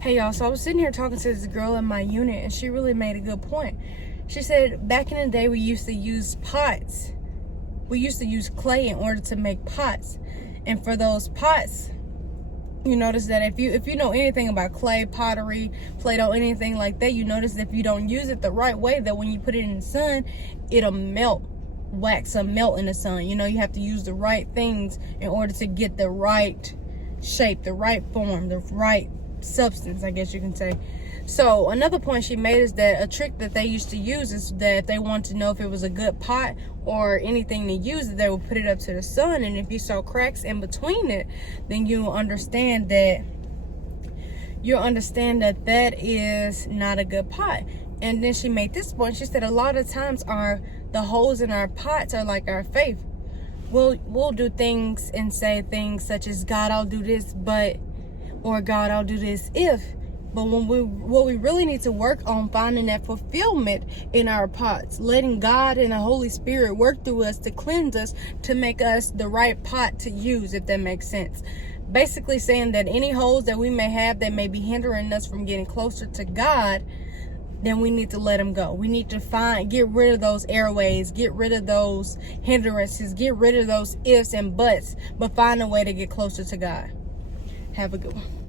Hey y'all, so I was sitting here talking to this girl in my unit and she really made a good point. She said back in the day we used to use pots. We used to use clay in order to make pots. And for those pots, you notice that if you know anything about clay, pottery, Play-Doh, anything like that, you notice that if you don't use it the right way, that when you put it in the sun, it'll melt. Wax will melt in the sun. You know, you have to use the right things in order to get the right shape, the right form, the right substance, I guess you can say. So another point she made is that a trick that they used to use is that if they wanted to know if it was a good pot or anything to use, they would put it up to the sun, and if you saw cracks in between it, then you'll understand that that is not a good pot. And then she made this point. She said a lot of times the holes in our pots are like our faith. We'll do things and say things such as, God, I'll do this, or God, I'll do this if. But what we really need to work on finding that fulfillment in our pots, letting God and the Holy Spirit work through us to cleanse us, to make us the right pot to use, if that makes sense. Basically saying that any holes that we may have that may be hindering us from getting closer to God, then we need to let them go. We need to get rid of those airways, get rid of those hindrances, get rid of those ifs and buts, but find a way to get closer to God. Have a good one.